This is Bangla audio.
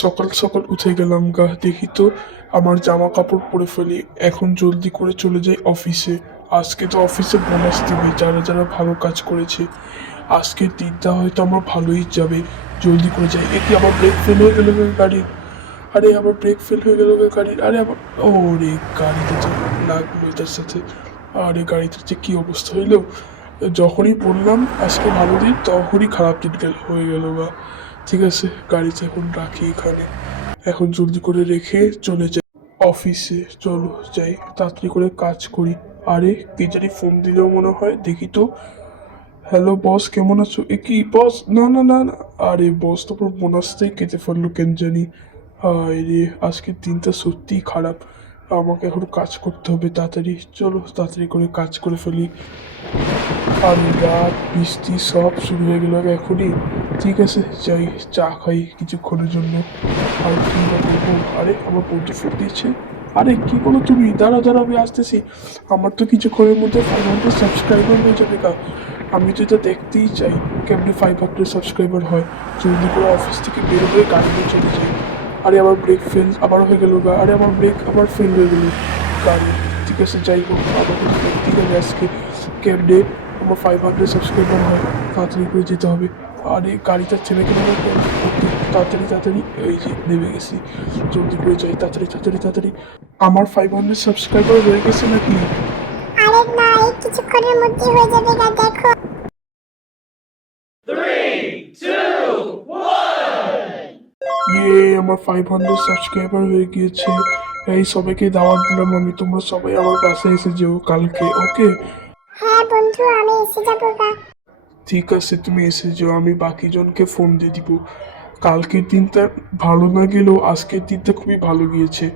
সকাল সকাল উঠে গেলাম গা, দেখি তো আমার জামা কাপড় পরে ফেলি। এখন জলদি করে চলে যাই অফিসে। আজকে তো অফিসে বোনাস দিবে যারা যারা ভালো কাজ করেছে। আজকের দিনটা হয়তো আমার ভালোই যাবে। জলদি করে যাই। এ কি, আমার ব্রেক ফেল হয়ে গেল গে গাড়ির? আরে আমার ব্রেক ফেল হয়ে গেল গে গাড়ির। আরে আমার, ও রে, গাড়িতে যে লাগলো এটার সাথে। আরে গাড়িতে যে কি অবস্থা হইলো! যখনই বললাম আজকে ভালো দিন, তখনই খারাপ দিন হয়ে গেল গা। ঠিক আছে, গাড়িতে এখন রাখি এখানে। এখন জলদি করে রেখে চলে যাই অফিসে। চলো যাই, তাড়াতাড়ি করে কাজ করি। আরে কে জানি ফোন দিলেও মনে হয়, দেখি তো। হ্যালো বস, কেমন আছো? এ কি বস? না না না না। আরে বস তো পুরো বোনাসটাই কেটে ফেললো কেন জানি। হায় রে, আজকের দিনটা সত্যিই খারাপ। আমাকে এখন কাজ করতে হবে তাড়াতাড়ি। চলো তাড়াতাড়ি করে কাজ করে ফেলি। আর রাত বৃষ্টি সব শুরু হয়ে গেল এখনই। ঠিক আছে, যাই চা খাই কিছুক্ষণের জন্য। আর কি বা করবো? আরে আমার বন্ধু ফোন দিচ্ছে। আরে কি বলো তুমি? দাঁড়া দাঁড়া, আমি আসতেছি। আমার তো কিছুক্ষণের মধ্যে 500 সাবস্ক্রাইবার হয়ে যাবে গা। আমি তো এটা দেখতেই চাই কেমনি 500 সাবস্ক্রাইবার হয়। জলদি করে অফিস থেকে বের হয়ে গাড়ি নিয়ে চলে যাই। আরে আমার ব্রেক ফেল আবার হয়ে গেল গা। আরে আমার ব্রেক আবার ফেল হয়ে গেল গাড়ি। ঠিক আছে, যাই হোক, আমাকে তো দেখতেই হবে আজকে কেমনে আমার 500 সাবস্ক্রাইবার হয়। তাড়াতাড়ি করে যেতে হবে। আরে গাড়িটা থেমে গেল না কেন? ওকে, তাড়াতাড়ি তাড়াতাড়ি, এই যে নেমে গেছি। জলদি করে যাই, তাড়াতাড়ি তাড়াতাড়ি তাড়াতাড়ি। আমার 500 সাবস্ক্রাইবার হয়ে গেছে নাকি? আরে না, এই কিছুক্ষণের মধ্যে হয়ে যাবে গা, দেখো। ইয়ে, আমার 500 সাবস্ক্রাইবার হয়ে গিয়েছে। এই সবাইকে দাওয়াত দিলাম আমি, তোমরা সবাই আমার বাসায় এসে যেও কালকে, ওকে? হ্যাঁ বন্ধু, আমি এসে যাবো গা। ঠিক আছে, তুমি এসে যেও, আমি বাকি জনকে ফোন দিয়ে দিব। কালকের দিনটা ভালো না গেলেও আজকের দিনটা খুবই ভালো গিয়েছে।